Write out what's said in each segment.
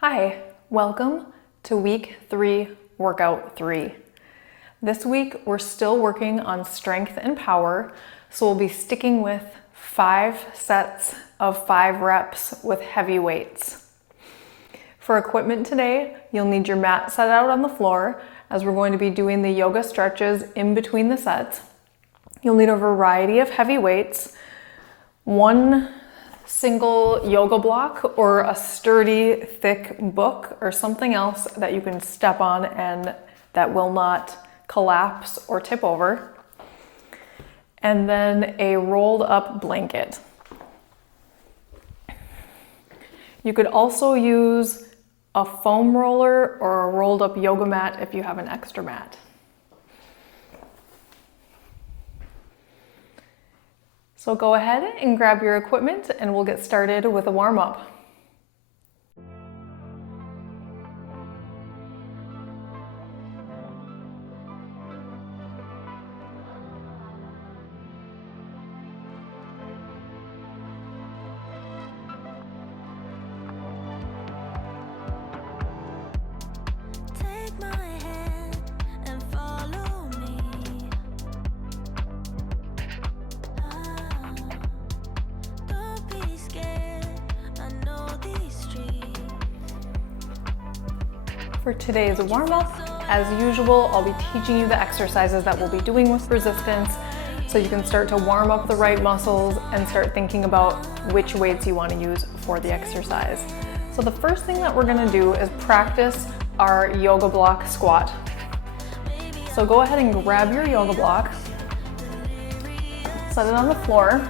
Hi, welcome to week 3, workout 3. This week we're still working on strength and power, so we'll be sticking with 5 sets of 5 reps with heavy weights. For equipment today, you'll need your mat set out on the floor as we're going to be doing the yoga stretches in between the sets. You'll need a variety of heavy weights, one single yoga block or a sturdy, thick book or something else that you can step on and that will not collapse or tip over. And then a rolled up blanket. You could also use a foam roller or a rolled up yoga mat if you have an extra mat. So go ahead and grab your equipment and we'll get started with a warm-up. For today's warm-up, as usual, I'll be teaching you the exercises that we'll be doing with resistance so you can start to warm up the right muscles and start thinking about which weights you want to use for the exercise. So the first thing that we're going to do is practice our yoga block squat. So go ahead and grab your yoga block, set it on the floor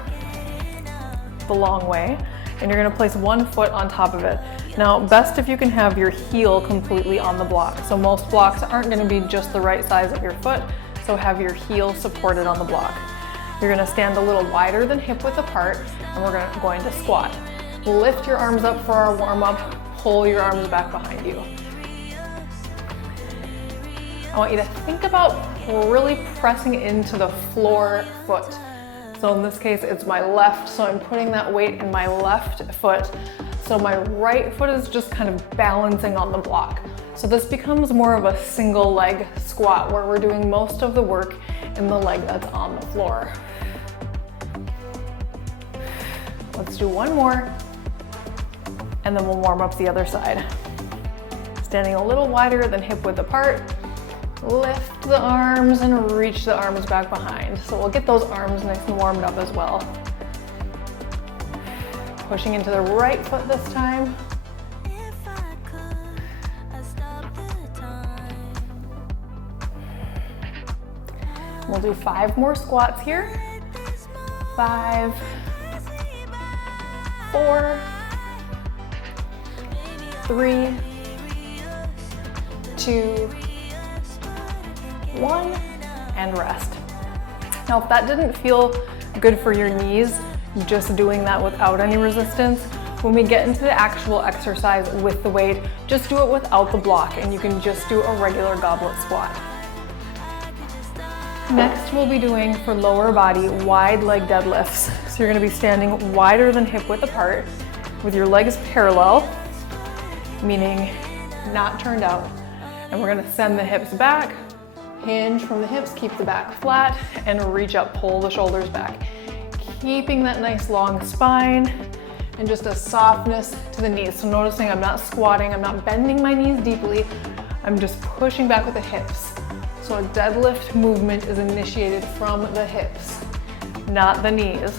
the long way, and you're going to place one foot on top of it. Now, best if you can have your heel completely on the block. So most blocks aren't going to be just the right size of your foot, so have your heel supported on the block. You're going to stand a little wider than hip width apart, and we're going to squat. Lift your arms up for our warm-up, pull your arms back behind you. I want you to think about really pressing into the floor foot. So in this case, it's my left, so I'm putting that weight in my left foot. So my right foot is just kind of balancing on the block. So this becomes more of a single leg squat where we're doing most of the work in the leg that's on the floor. Let's do one more, and then we'll warm up the other side. Standing a little wider than hip width apart, lift the arms and reach the arms back behind. So we'll get those arms nice and warmed up as well. Pushing into the right foot this time. We'll do 5 more squats here. 5, 4, 3, 2, 1, and rest. Now, if that didn't feel good for your knees, just doing that without any resistance, when we get into the actual exercise with the weight, just do it without the block and you can just do a regular goblet squat. Next, we'll be doing for lower body wide leg deadlifts. So you're going to be standing wider than hip width apart with your legs parallel, meaning not turned out. And we're going to send the hips back, hinge from the hips, keep the back flat, and reach up, pull the shoulders back. Keeping that nice long spine and just a softness to the knees. So noticing I'm not squatting, I'm not bending my knees deeply, I'm just pushing back with the hips. So a deadlift movement is initiated from the hips, not the knees.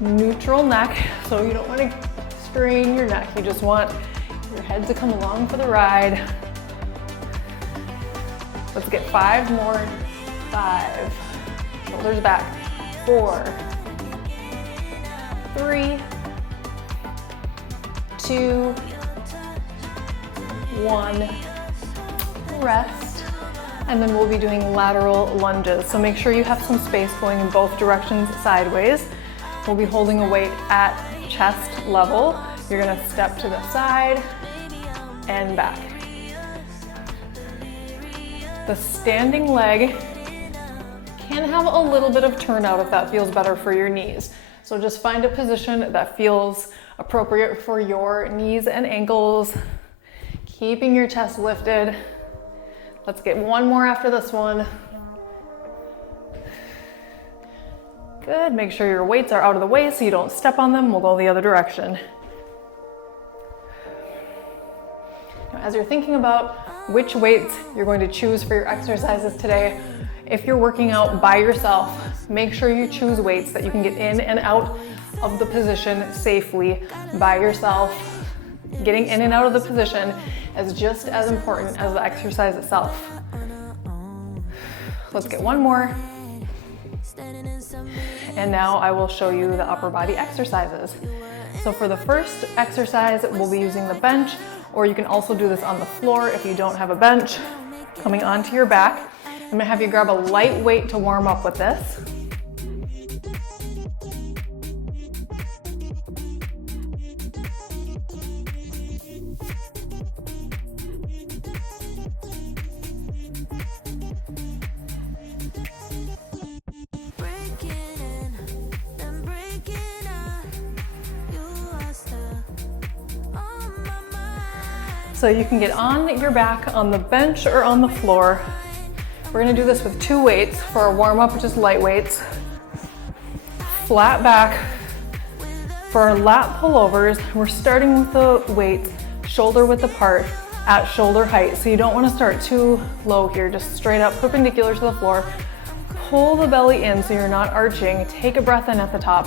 Neutral neck, so you don't want to strain your neck, you just want your head to come along for the ride. Let's get 5 more. 5, shoulders back, 4, 3, 2, 1, rest, and then we'll be doing lateral lunges. So make sure you have some space going in both directions sideways. We'll be holding a weight at chest level. You're gonna step to the side and back. The standing leg can have a little bit of turnout if that feels better for your knees. So just find a position that feels appropriate for your knees and ankles, keeping your chest lifted. Let's get one more after this one. Good, make sure your weights are out of the way so you don't step on them. We'll go the other direction. Now, as you're thinking about which weights you're going to choose for your exercises today, if you're working out by yourself, make sure you choose weights that you can get in and out of the position safely by yourself. Getting in and out of the position is just as important as the exercise itself. Let's get one more. And now I will show you the upper body exercises. So for the first exercise, we'll be using the bench, or you can also do this on the floor if you don't have a bench. Coming onto your back, I'm gonna have you grab a light weight to warm up with this. So you can get on your back on the bench or on the floor. We're gonna do this with 2 weights for our warm up, which is light weights. Flat back. For our lat pullovers, we're starting with the weights shoulder width apart at shoulder height. So you don't wanna start too low here, just straight up perpendicular to the floor. Pull the belly in so you're not arching. Take a breath in at the top.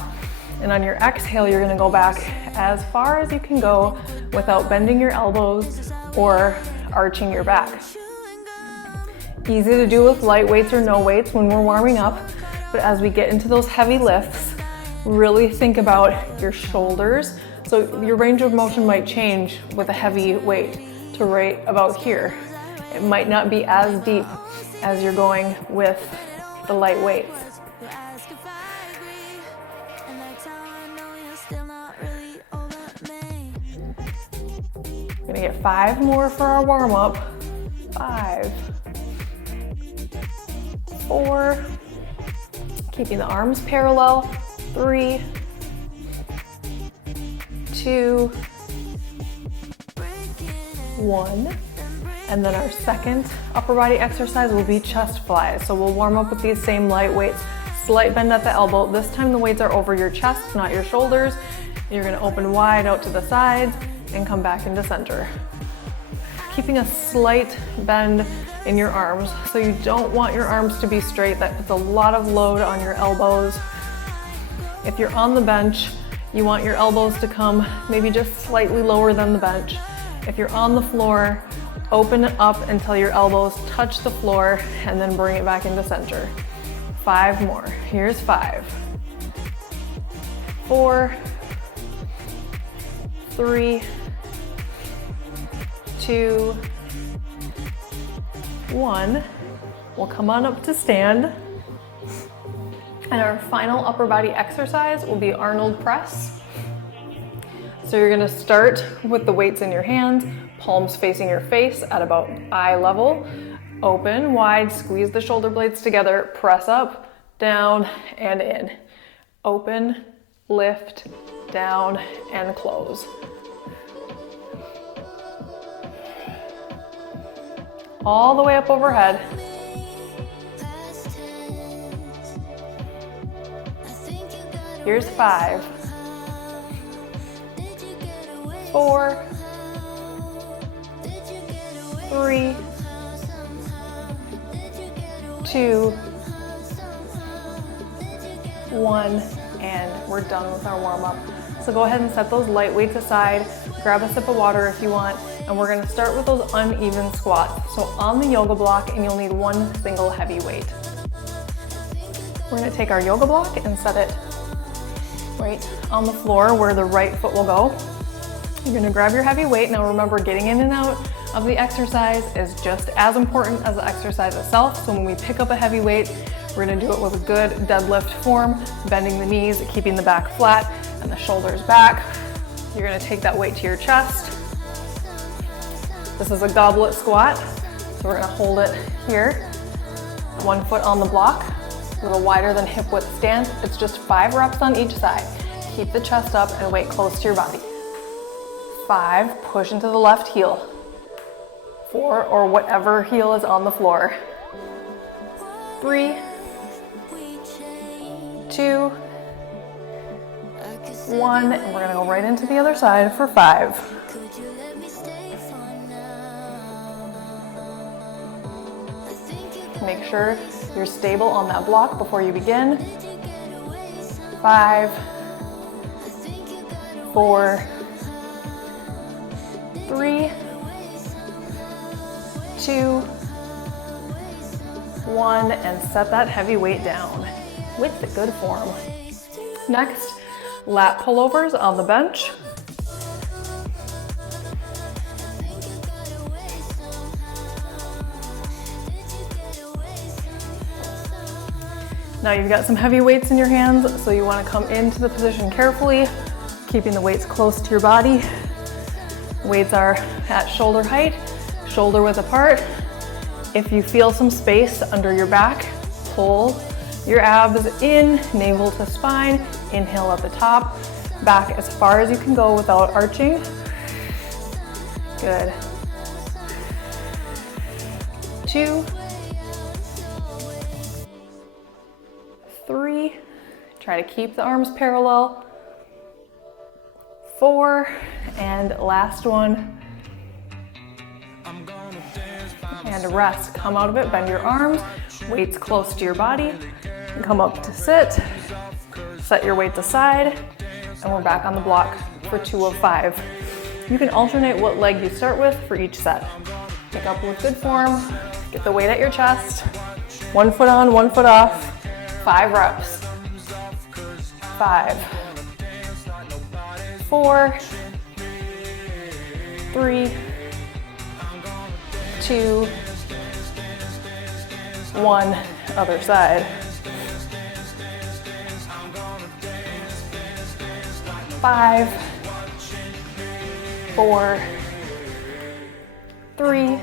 And on your exhale, you're gonna go back as far as you can go without bending your elbows or arching your back. Easy to do with light weights or no weights when we're warming up, but as we get into those heavy lifts, really think about your shoulders. So your range of motion might change with a heavy weight to right about here. It might not be as deep as you're going with the light weights. We're gonna get 5 more for our warm up. 5, 4, keeping the arms parallel. 3, 2, 1. And then our second upper body exercise will be chest flies. So we'll warm up with these same light weights, slight bend at the elbow. This time the weights are over your chest, not your shoulders. You're gonna open wide out to the sides and come back into center. Keeping a slight bend in your arms. So you don't want your arms to be straight. That puts a lot of load on your elbows. If you're on the bench, you want your elbows to come maybe just slightly lower than the bench. If you're on the floor, open it up until your elbows touch the floor and then bring it back into center. 5 more. Here's 5, 4, 3, 2, 1. We'll come on up to stand. And our final upper body exercise will be Arnold press. So you're gonna start with the weights in your hands, palms facing your face at about eye level. Open wide, squeeze the shoulder blades together, press up, down, and in. Open, lift, down, and close. All the way up overhead. Here's 5, 4, 3, 2, 1, and we're done with our warm up. So go ahead and set those light weights aside, grab a sip of water if you want, and we're gonna start with those uneven squats. So on the yoga block, and you'll need 1 single heavy weight. We're gonna take our yoga block and set it right on the floor where the right foot will go. You're gonna grab your heavy weight. Now remember, getting in and out of the exercise is just as important as the exercise itself. So when we pick up a heavy weight, we're gonna do it with a good deadlift form, bending the knees, keeping the back flat and the shoulders back. You're gonna take that weight to your chest. This is a goblet squat. So we're gonna hold it here, 1 foot on the block. A little wider than hip width stance. It's just 5 reps on each side. Keep the chest up and weight close to your body. 5, push into the left heel. 4, or whatever heel is on the floor. 3, 2, 1, and we're gonna go right into the other side for 5. Make sure you're stable on that block before you begin. 5, 4, 3, 2, 1, and set that heavy weight down with the good form. Next, lat pullovers on the bench. Now you've got some heavy weights in your hands, so you want to come into the position carefully, keeping the weights close to your body. Weights are at shoulder height, shoulder width apart. If you feel some space under your back, pull your abs in, navel to spine, inhale at the top, back as far as you can go without arching. Good. 2, 3, try to keep the arms parallel. 4, and last one. And rest, come out of it, bend your arms, weights close to your body, and come up to sit. Set your weights aside, and we're back on the block for 2 of 5. You can alternate what leg you start with for each set. Pick up with good form, get the weight at your chest, 1 foot on, 1 foot off, 5 reps. 5, 4, 3, 2, 1, other side. 5, 4, 3,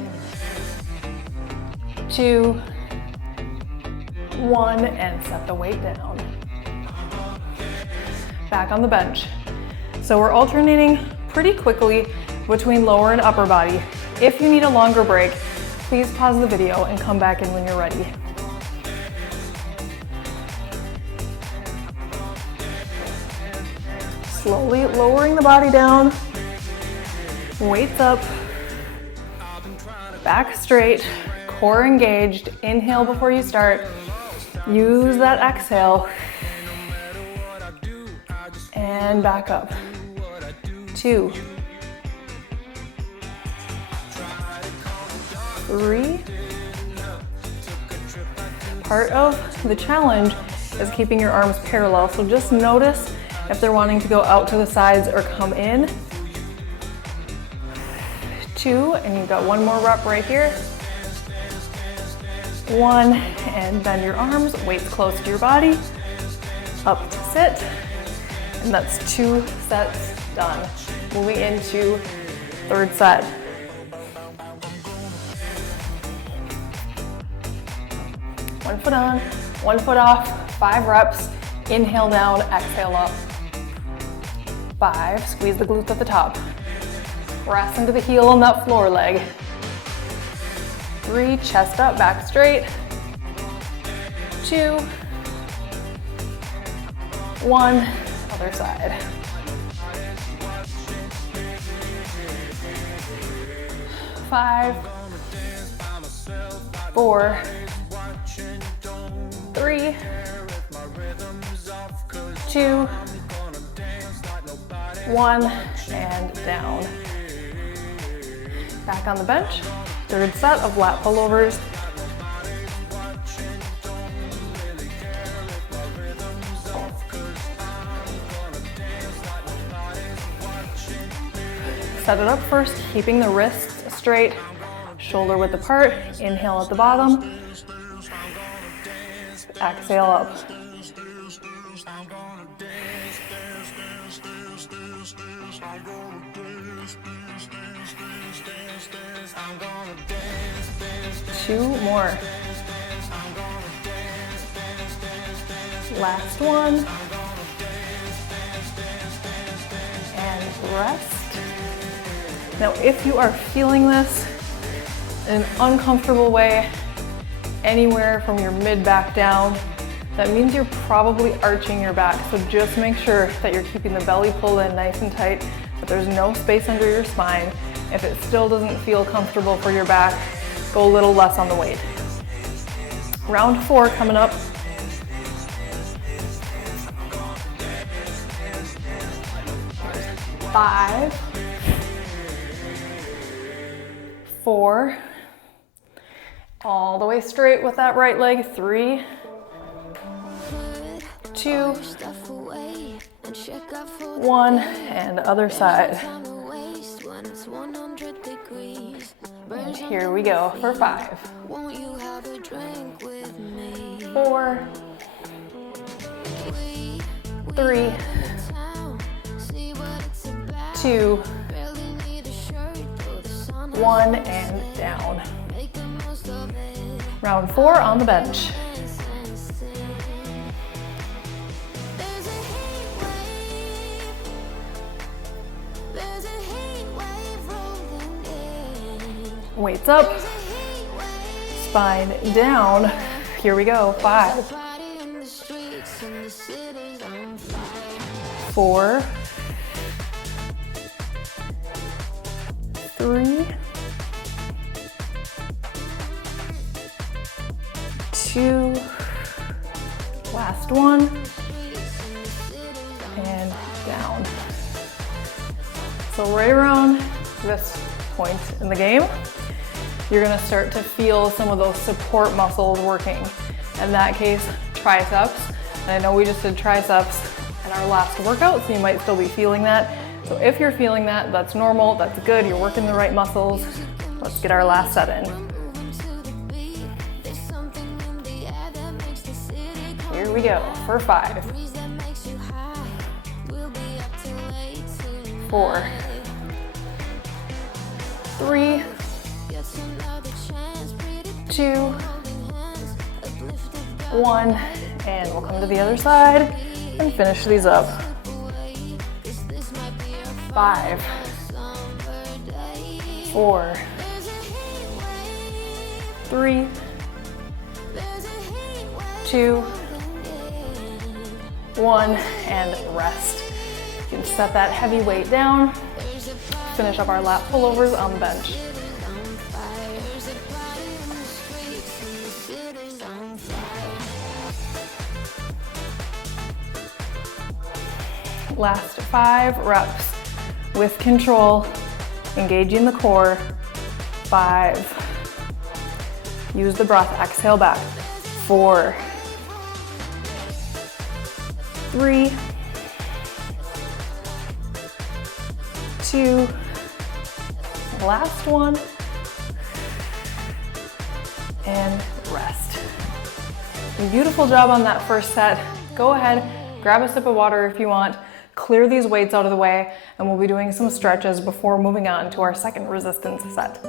2, 1, and set the weight down. Back on the bench. So we're alternating pretty quickly between lower and upper body. If you need a longer break, please pause the video and come back in when you're ready. Slowly lowering the body down, weights up, back straight, core engaged. Inhale before you start. Use that exhale. And back up. 2, 3. Part of the challenge is keeping your arms parallel, so just notice if they're wanting to go out to the sides or come in. 2, and you've got 1 more rep right here. 1, and bend your arms, weights close to your body, up to sit, and that's 2 sets done. Moving into third set. One foot on, 1 foot off, 5 reps, inhale down, exhale up. 5, squeeze the glutes at the top. Press into the heel on that floor leg. 3, chest up, back straight. 2, 1, other side. 5, 4, 3, 2, 1, and down. Back on the bench. Third set of lat pullovers. Set it up first, keeping the wrists straight, shoulder width apart. Inhale at the bottom. Exhale up. Two more. Last one. And rest. Now, if you are feeling this in an uncomfortable way, anywhere from your mid-back down, that means you're probably arching your back. So just make sure that you're keeping the belly pulled in nice and tight, that there's no space under your spine. If it still doesn't feel comfortable for your back, go a little less on the weight. Round 4 coming up. Five, 4, all the way straight with that right leg. 3, 2, 1, and other side. And here we go for 5, 4, 3, 2, 1, and down. Round 4 on the bench. Weights up, spine down. Here we go. 5, 4, 3, 2, last one, and down. So right around this point in the game, you're gonna start to feel some of those support muscles working. In that case, triceps. And I know we just did triceps in our last workout, so you might still be feeling that. So if you're feeling that, that's normal, that's good, you're working the right muscles. Let's get our last set in. Here we go for 5, 4, 3, 2, 1, and we'll come to the other side and finish these up. 5, 4, 3, 2, 1, and rest. You can set that heavy weight down. Finish up our lat pullovers on the bench. Last 5 reps with control, engaging the core. 5. Use the breath, exhale back. 4, 3, 2, last one, and rest. Beautiful job on that first set. Go ahead, grab a sip of water if you want, clear these weights out of the way, and we'll be doing some stretches before moving on to our second resistance set.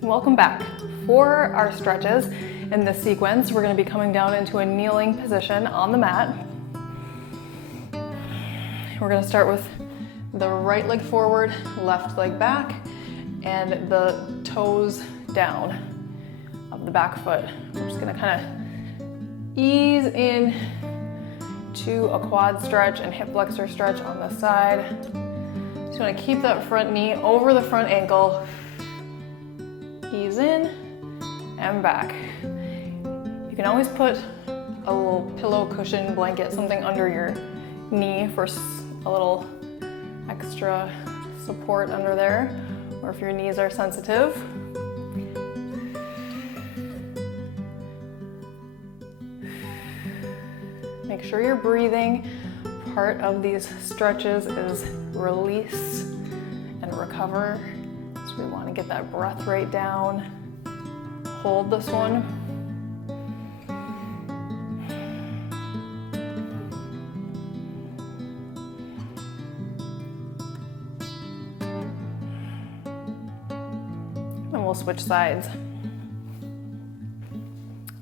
Welcome back. For our stretches in this sequence, we're going to be coming down into a kneeling position on the mat. We're going to start with the right leg forward, left leg back, and the toes down of the back foot. We're just going to kind of ease in to a quad stretch and hip flexor stretch on the side. Just want to keep that front knee over the front ankle. Ease in and back. You can always put a little pillow, cushion, blanket, something under your knee for a little extra support under there, or if your knees are sensitive. Make sure you're breathing. Part of these stretches is release and recover. So we want to get that breath rate down. Hold this one. And we'll switch sides.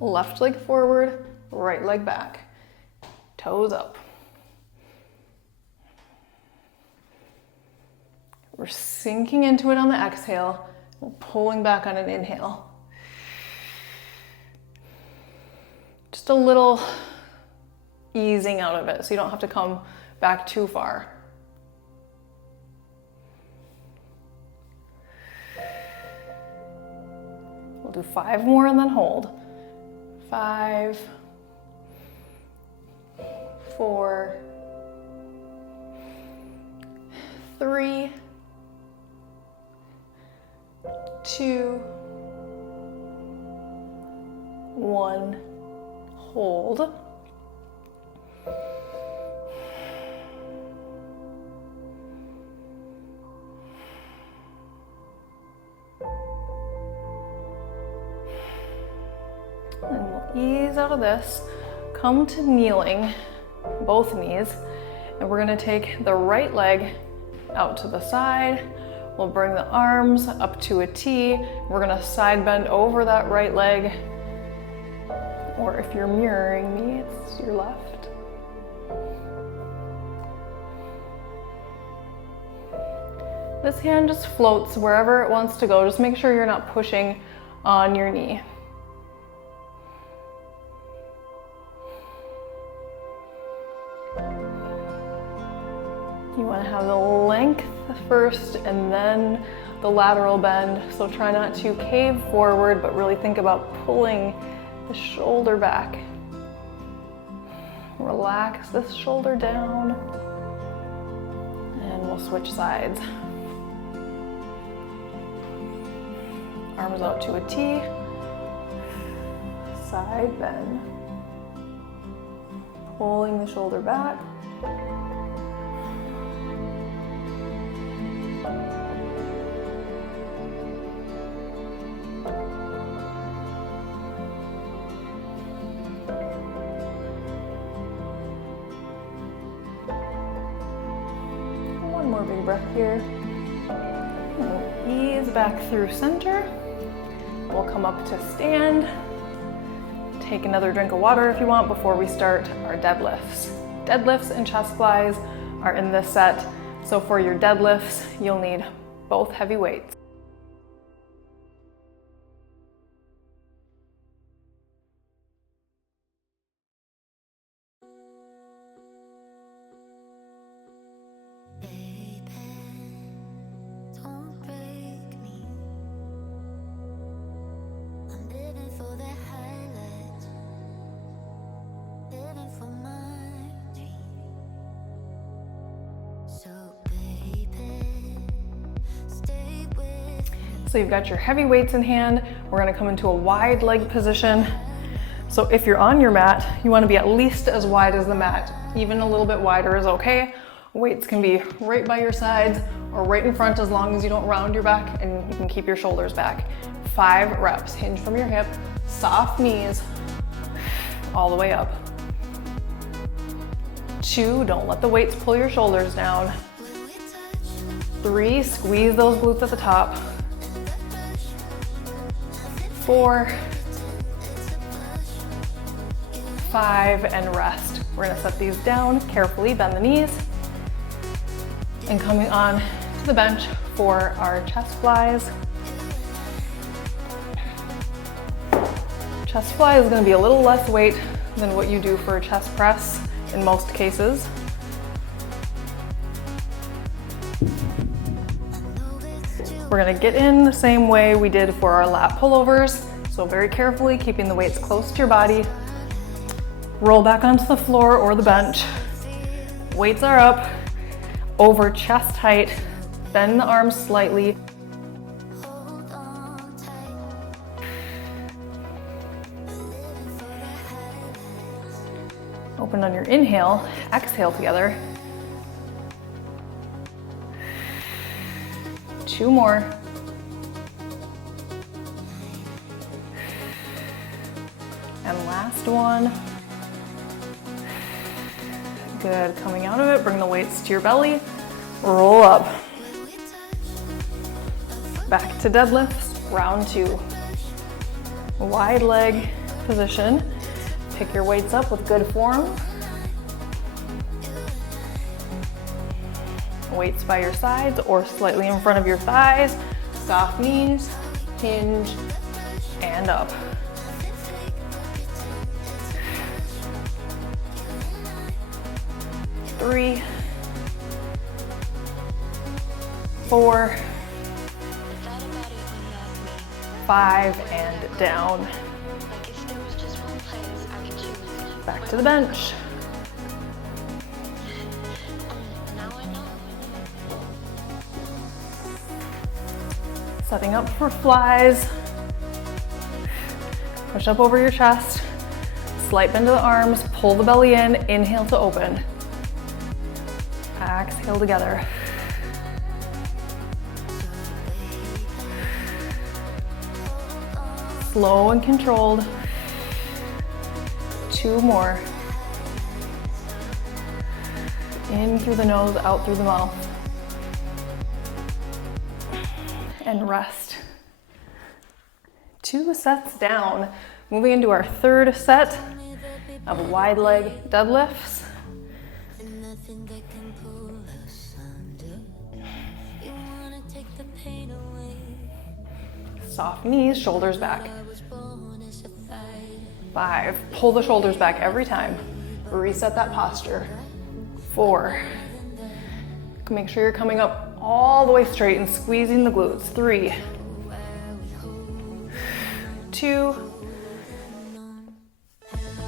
Left leg forward, right leg back. Toes up. We're sinking into it on the exhale, we're pulling back on an inhale. Just a little easing out of it so you don't have to come back too far. We'll do 5 more and then hold. 5, 4, 3, 2, 1, hold. And we'll ease out of this, come to kneeling, both knees, and we're gonna take the right leg out to the side. We'll bring the arms up to a T. We're gonna side bend over that right leg, or if you're mirroring me, it's your left. This hand just floats wherever it wants to go. Just make sure you're not pushing on your knee. You want to have the length first and then the lateral bend. So try not to cave forward, but really think about pulling the shoulder back. Relax this shoulder down. And we'll switch sides. Arms out to a T. Side bend. Pulling the shoulder back. One more big breath here. And we'll ease back through center. We'll come up to stand. Take another drink of water if you want before we start our deadlifts. Deadlifts and chest flies are in this set. So for your deadlifts, you'll need both heavy weights. So you've got your heavy weights in hand. We're gonna come into a wide leg position. So if you're on your mat, you wanna be at least as wide as the mat. Even a little bit wider is okay. Weights can be right by your sides or right in front as long as you don't round your back and you can keep your shoulders back. 5 reps, hinge from your hip, soft knees, all the way up. 2, don't let the weights pull your shoulders down. 3, squeeze those glutes at the top. 4, 5, and rest. We're gonna set these down carefully, bend the knees, and coming on to the bench for our chest flies. Chest fly is gonna be a little less weight than what you do for a chest press in most cases. We're gonna get in the same way we did for our lat pullovers. So very carefully, keeping the weights close to your body. Roll back onto the floor or the bench. Weights are up, over chest height. Bend the arms slightly. Open on your inhale, exhale together. 2 more. And last one. Good, coming out of it, bring the weights to your belly, roll up. Back to deadlifts, round 2. Wide leg position. Pick your weights up with good form. Weights by your sides or slightly in front of your thighs. Soft knees, hinge, and up. 3, 4, 5, and down. Back to the bench. Setting up for flies. Push up over your chest. Slight bend to the arms. Pull the belly in. Inhale to open. Exhale together. Slow and controlled. 2 more. In through the nose, out through the mouth. And rest. 2 sets down. Moving into our 3rd set of wide leg deadlifts. Soft knees, shoulders back. 5, pull the shoulders back every time. Reset that posture. 4, make sure you're coming up all the way straight and squeezing the glutes. 3, 2,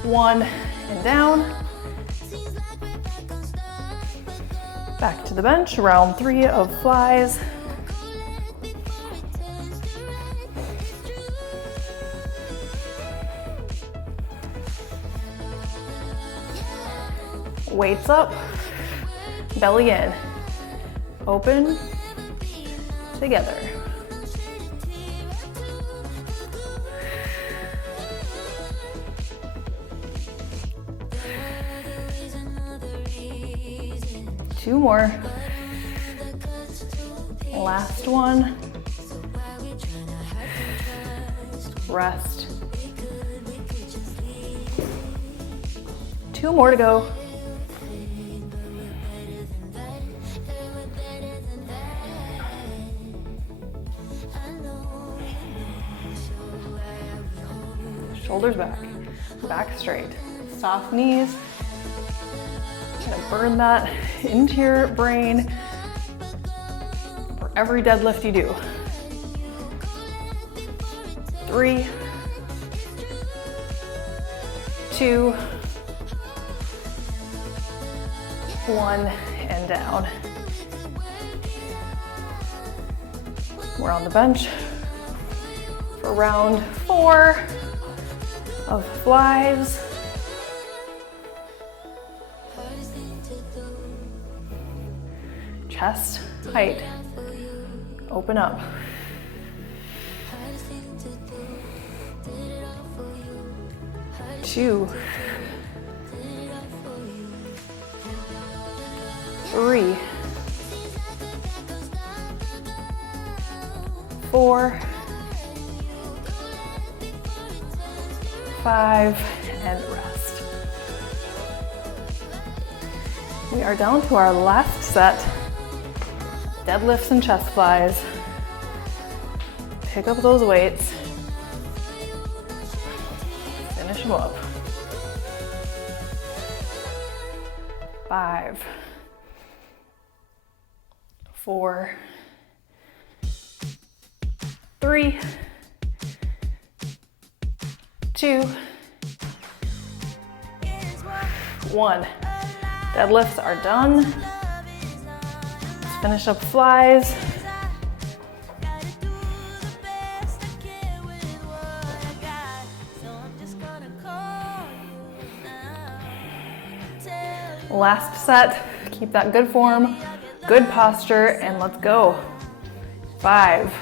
1, and down. Back to the bench, round 3 of flies. Weights up, belly in, open, together. Two more. Last one. Rest. 2 more to go. Shoulders back, back straight. Soft knees. Gonna burn that into your brain for every deadlift you do. 3, 2, 1, and down. We're on the bench for round 4 of flies. Chest height. Open up. Two. 3. 4. 5, and rest. We are down to our last set, deadlifts and chest flies. Pick up those weights, finish them up. 5, 4, 3, 2, 1. Deadlifts are done. Let's finish up flies. Last set, keep that good form, good posture, and let's go. 5,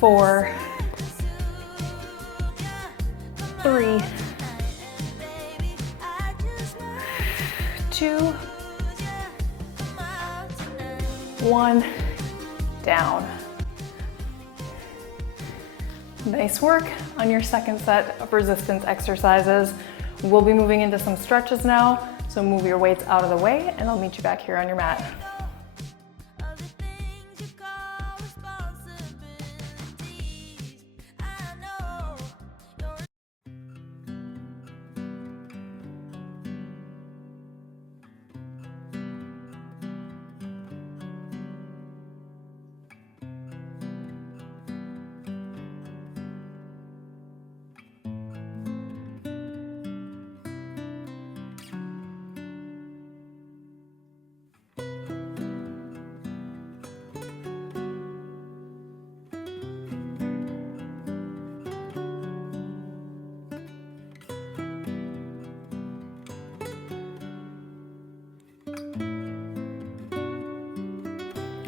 4, 3, 2, 1, down. Nice work on your second set of resistance exercises. We'll be moving into some stretches now, so move your weights out of the way and I'll meet you back here on your mat.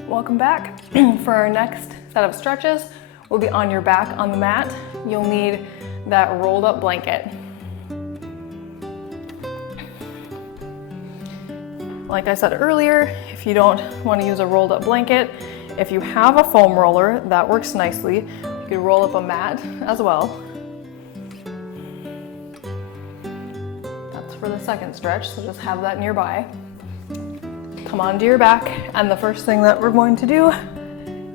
Welcome back. For our next set of stretches, we'll be on your back on the mat. You'll need that rolled up blanket. Like I said earlier, if you don't want to use a rolled up blanket, if you have a foam roller, that works nicely. You could roll up a mat as well. That's for the second stretch, so just have that nearby. Come onto your back, and the first thing that we're going to do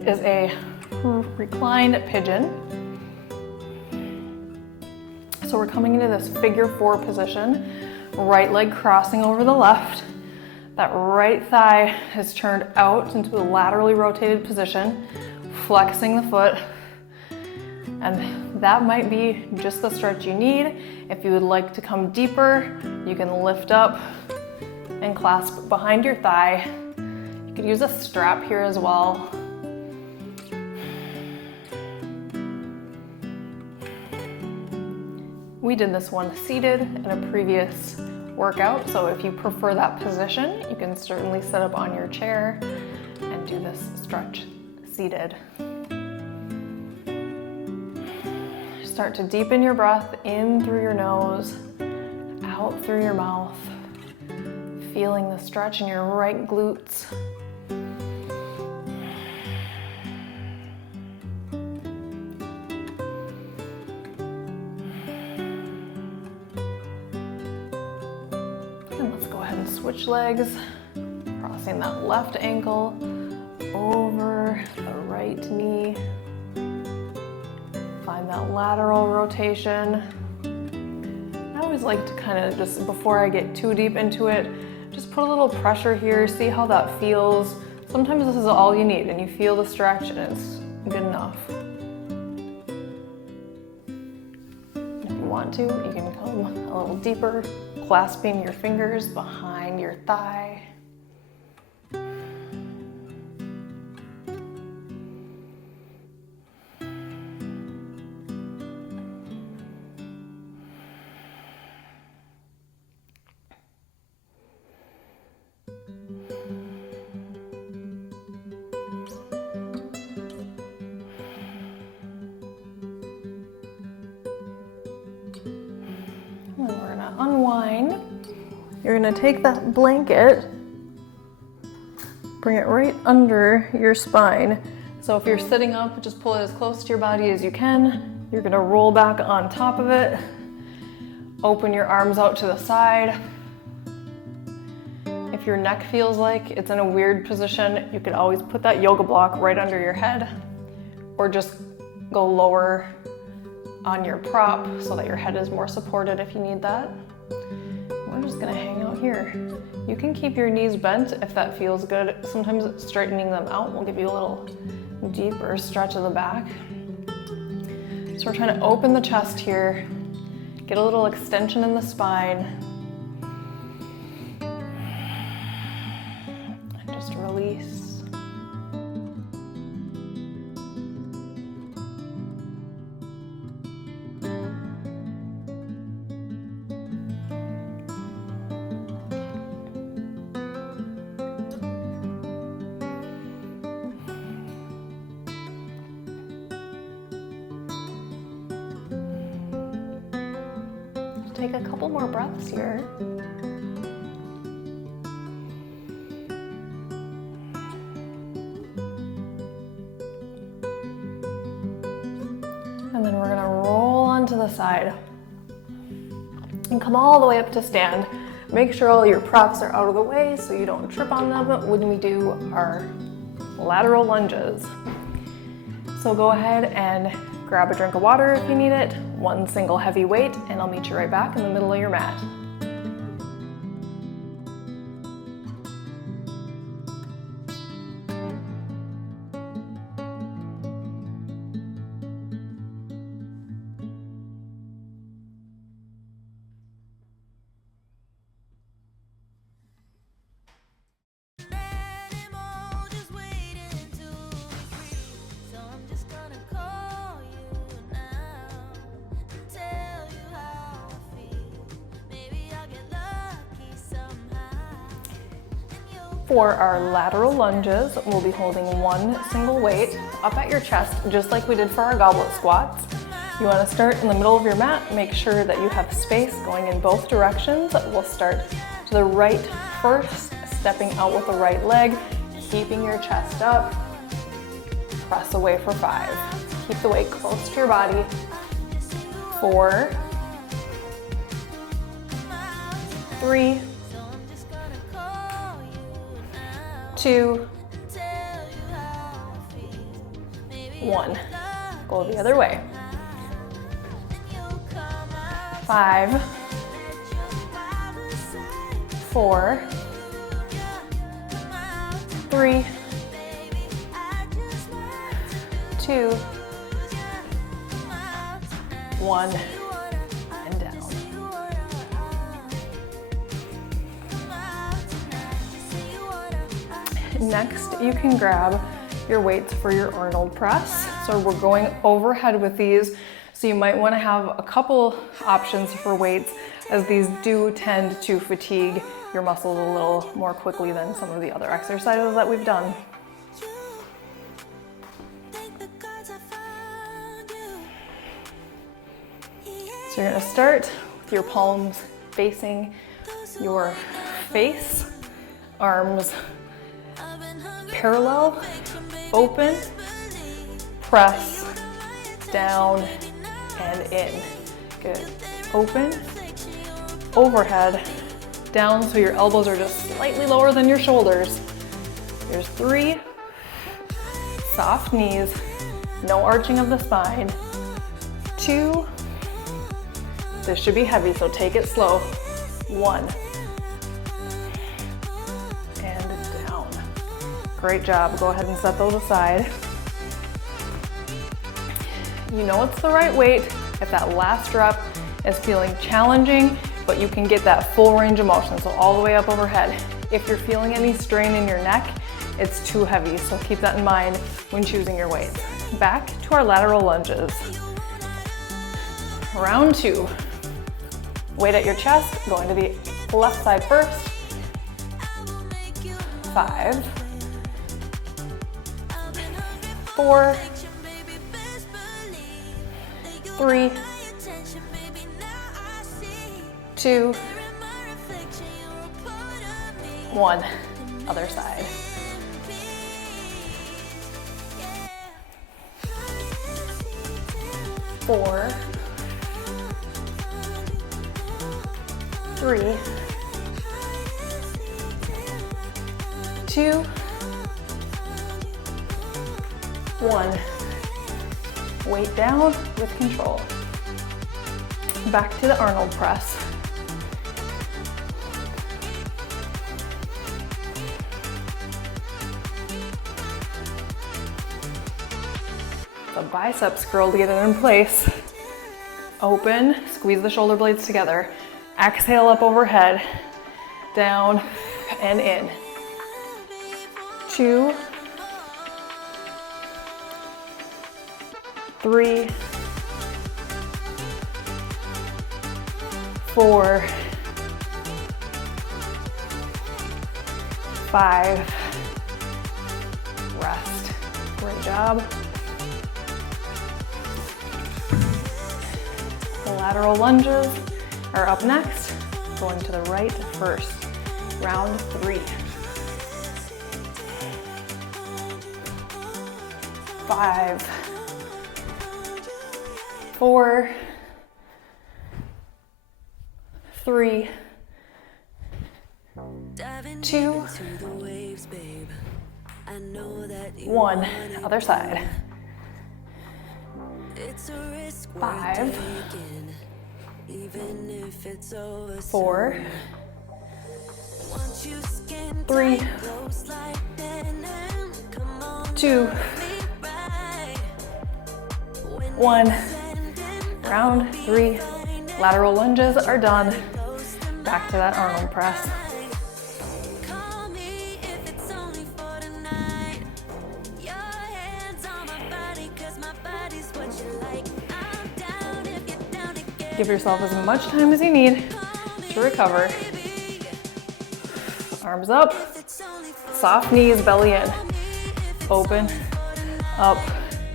is a reclined pigeon. So we're coming into this figure 4 position, right leg crossing over the left. That right thigh is turned out into a laterally rotated position, flexing the foot. And that might be just the stretch you need. If you would like to come deeper, you can lift up and clasp behind your thigh. You could use a strap here as well. We did this one seated in a previous workout, so if you prefer that position, you can certainly sit up on your chair and do this stretch seated. Start to deepen your breath in through your nose, out through your mouth. Feeling the stretch in your right glutes. And let's go ahead and switch legs, crossing that left ankle over the right knee. Find that lateral rotation. I always like to kind of just, before I get too deep into it, just put a little pressure here, see how that feels. Sometimes this is all you need and you feel the stretch and it's good enough. If you want to, you can come a little deeper, clasping your fingers behind your thigh. Unwind. You're going to take that blanket, bring it right under your spine. So if you're sitting up, just pull it as close to your body as you can. You're going to roll back on top of it. Open your arms out to the side. If your neck feels like it's in a weird position, you could always put that yoga block right under your head, or just go lower on your prop so that your head is more supported if you need that. We're just gonna hang out here. You can keep your knees bent if that feels good. Sometimes straightening them out will give you a little deeper stretch of the back. So we're trying to open the chest here, Get a little extension in the spine. And just release. Take a couple more breaths here. And then we're gonna roll onto the side and come all the way up to stand. Make sure all your props are out of the way so you don't trip on them when we do our lateral lunges. So go ahead and grab a drink of water if you need it, one single heavy weight, and I'll meet you right back in the middle of your mat. For our lateral lunges, we'll be holding one single weight up at your chest, just like we did for our goblet squats. You want to start in the middle of your mat. Make sure that you have space going in both directions. We'll start to the right first, stepping out with the right leg, keeping your chest up. Press away for 5. Keep the weight close to your body. 4, 3, 2, 1. Go the other way. 5, 4, 3, 2, 1, and down. Next, you can grab your weights for your Arnold press. So we're going overhead with these. So you might want to have a couple options for weights, as these do tend to fatigue your muscles a little more quickly than some of the other exercises that we've done. So you're going to start with your palms facing your face, arms parallel, open, press, down, and in. Good. Open, overhead, down so your elbows are just slightly lower than your shoulders. Here's 3, soft knees, no arching of the spine. 2, this should be heavy, so take it slow. 1, and down. Great job. Go ahead and set those aside. You know it's the right weight if that last rep is feeling challenging, but you can get that full range of motion, so all the way up overhead. If you're feeling any strain in your neck, it's too heavy, so keep that in mind when choosing your weights. Back to our lateral lunges. Round 2. Weight at your chest, going to the left side first. 5, 4, 3, 2, 1. Other side. 4, 3, 2, 1. Weight down with control. Back to the Arnold press. The biceps curl to get it in place. Open, squeeze the shoulder blades together. Exhale up overhead, down and in. 2, 3, 4, 5, rest. Great job. The lateral lunges are up next, going to the right first. Round 3. 5, 4, 3, 2, 1. Other side. 5, 4, 3, 2, 1. Round 3. Lateral lunges are done. Back to that Arnold press. Give yourself as much time as you need to recover. Arms up, soft knees, belly in. Open, up,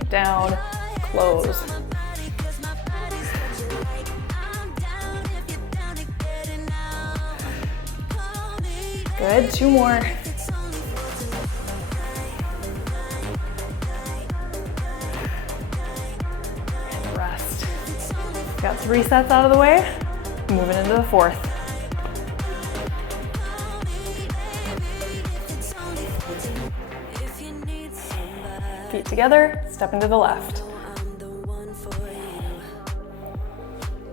down, close. Good, 2 more. And rest. Got 3 sets out of the way, moving into the 4th. Feet together, step into the left.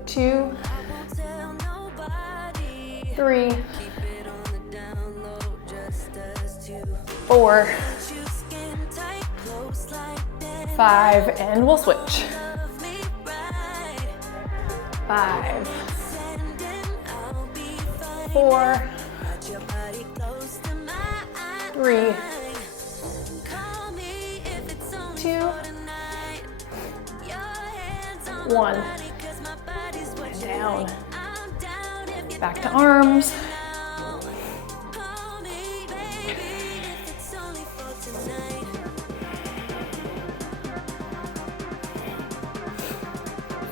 2, 3, 4, 5, and we'll switch. 5, 4, 3, 2, 1, and down. Back to arms.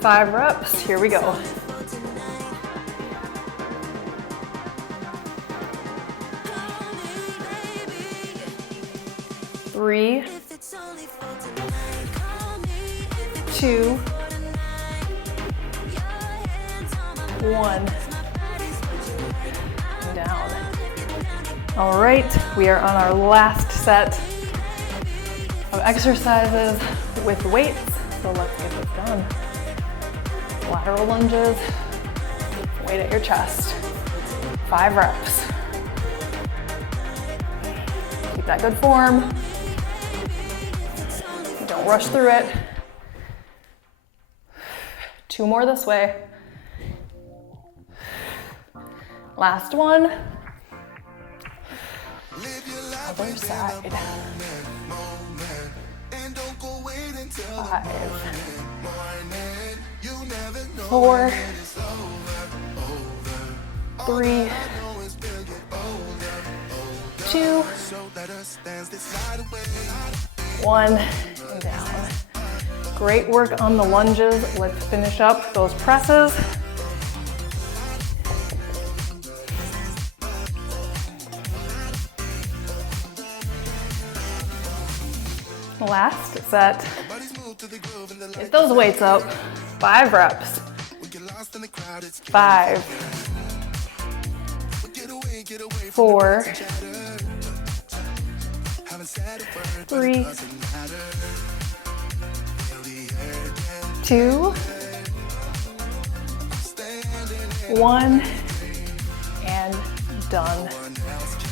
Five reps, here we go. 3, 2, 1, and down. All right, we are on our last set of exercises with weights, so let's get this done. Lateral lunges, weight at your chest. 5 reps. Keep that good form. Don't rush through it. 2 more this way. Last one. Other side. 5, 4, 3, 2, 1, and down. Great work on the lunges. Let's finish up those presses. Last set. Get those weights up. 5 reps. 5, 4, 3, 2, 1, and done.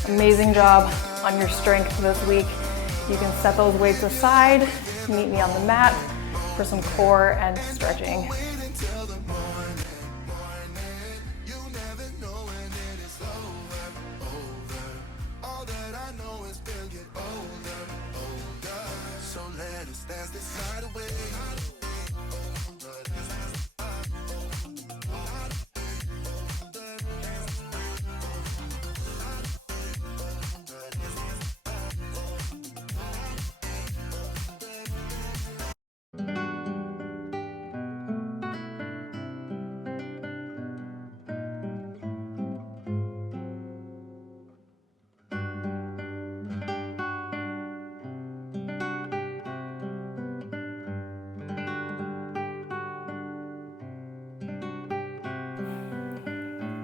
Amazing job on your strength this week. You can set those weights aside, meet me on the mat for some core and stretching.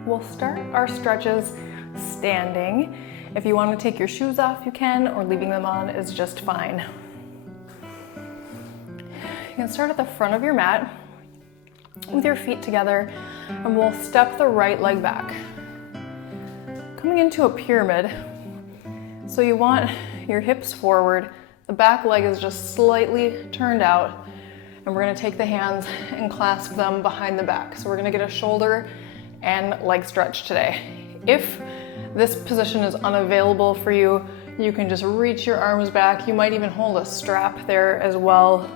We'll start our stretches standing. If you want to take your shoes off, you can, or leaving them on is just fine. You can start at the front of your mat with your feet together, and we'll step the right leg back. Coming into a pyramid, so you want your hips forward, the back leg is just slightly turned out, and we're gonna take the hands and clasp them behind the back. So we're gonna get a shoulder and leg stretch today. If this position is unavailable for you, you can just reach your arms back. You might even hold a strap there as well.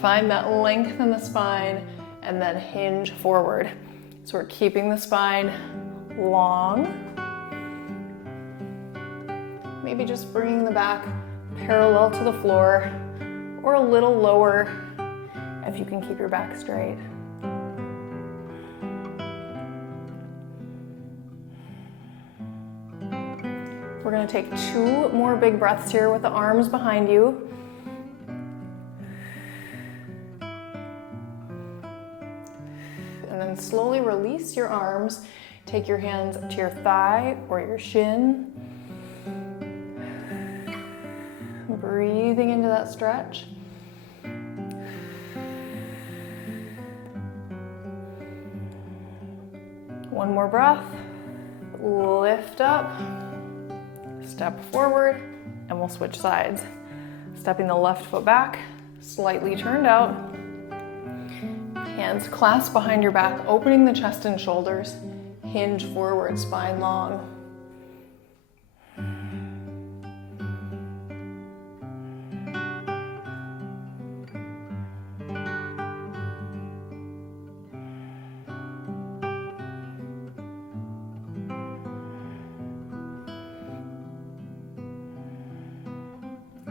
Find that length in the spine and then hinge forward. So we're keeping the spine long. Maybe just bringing the back parallel to the floor or a little lower if you can keep your back straight. We're going to take 2 more big breaths here with the arms behind you. And then slowly release your arms. Take your hands to your thigh or your shin. Breathing into that stretch. One more breath. Lift up. Step forward, and we'll switch sides. Stepping the left foot back, slightly turned out. Hands clasped behind your back, opening the chest and shoulders. Hinge forward, spine long.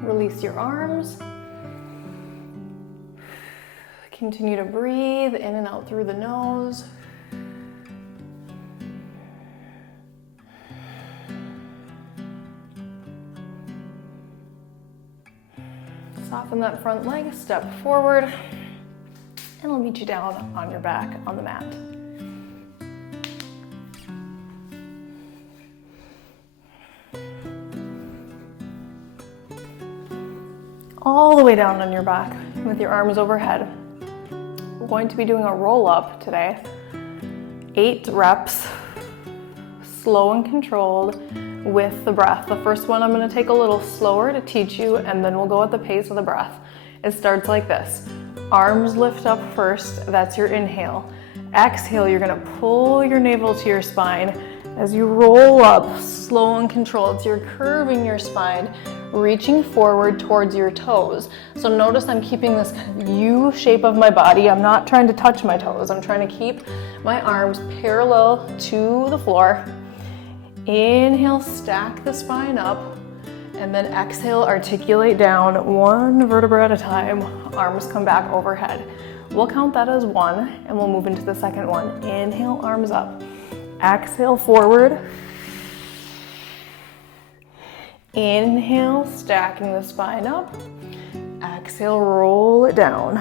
Release your arms. Continue to breathe in and out through the nose. Soften that front leg, step forward, and I'll meet you down on your back on the mat. All the way down on your back with your arms overhead. We're going to be doing a roll up today. 8 reps, slow and controlled with the breath. The first one I'm going to take a little slower to teach you, and then we'll go at the pace of the breath. It starts like this. Arms lift up first, that's your inhale. Exhale, you're going to pull your navel to your spine as you roll up, slow and controlled. So you're curving your spine, reaching forward towards your toes. So notice I'm keeping this kind of U shape of my body. I'm not trying to touch my toes. I'm trying to keep my arms parallel to the floor. Inhale, stack the spine up, and then exhale, articulate down 1 vertebra at a time. Arms come back overhead. We'll count that as 1, and we'll move into the second one. Inhale, arms up. Exhale, forward. Inhale, stacking the spine up. Exhale, roll it down.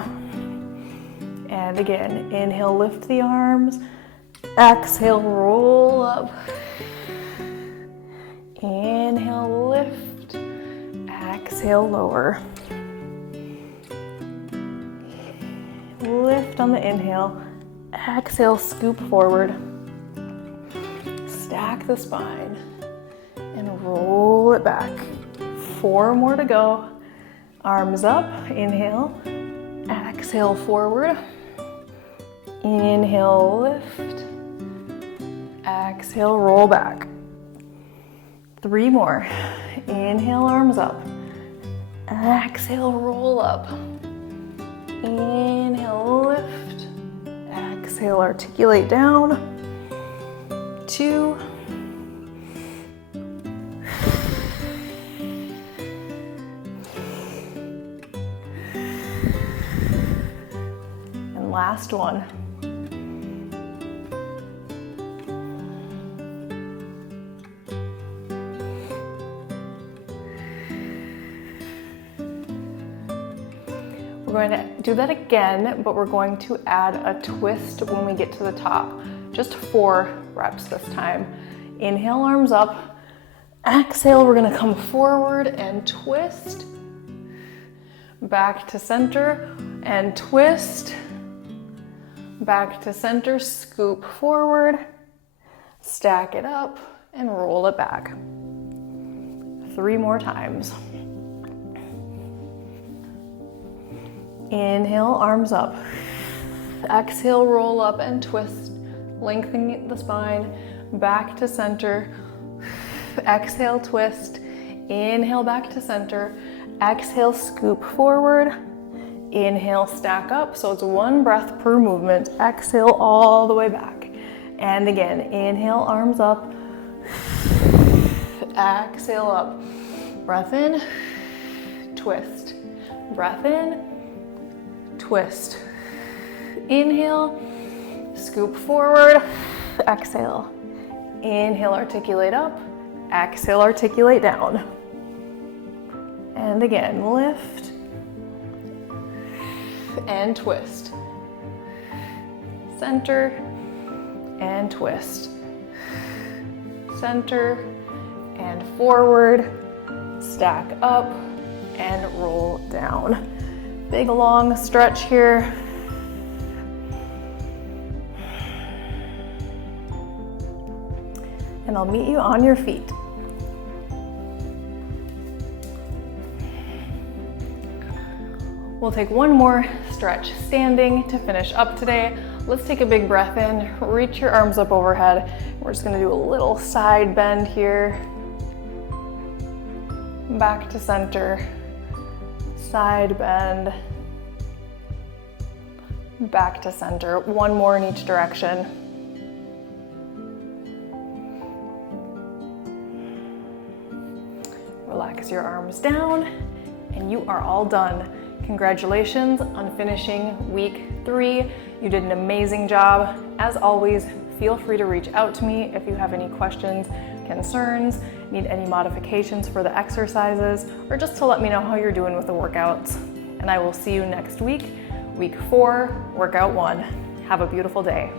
And again, inhale, lift the arms. Exhale, roll up. Inhale, lift. Exhale, lower. Lift on the inhale. Exhale, scoop forward. Stack the spine. And roll it back. 4 more to go. Arms up, inhale. Exhale, forward. Inhale, lift. Exhale, roll back. 3 more. Inhale, arms up. Exhale, roll up. Inhale, lift. Exhale, articulate down. 2. And last one. We're going to do that again, but we're going to add a twist when we get to the top. just 4 reps this time. Inhale, arms up. Exhale, we're gonna come forward and twist. Back to center and twist. Back to center, scoop forward, stack it up, and roll it back. 3 more times. Inhale, arms up. Exhale, roll up and twist, lengthening the spine, back to center. Exhale, twist. Inhale, back to center. Exhale, scoop forward. Inhale, stack up. So it's 1 breath per movement. Exhale all the way back. And again, inhale, arms up. Exhale up. Breath in, twist. Breath in, twist. Inhale, scoop forward. Exhale. Inhale, articulate up. Exhale, articulate down. And again, lift and twist. Center and twist. Center and forward. Stack up and roll down. Big long stretch here. And I'll meet you on your feet. We'll take 1 more stretch standing to finish up today. Let's take a big breath in, reach your arms up overhead. We're just gonna do a little side bend here. Back to center, side bend, back to center. 1 more in each direction. Relax your arms down, and you are all done. Congratulations on finishing week 3. You did an amazing job. As always, feel free to reach out to me if you have any questions, concerns, need any modifications for the exercises, or just to let me know how you're doing with the workouts. And I will see you next week, week 4, workout 1. Have a beautiful day.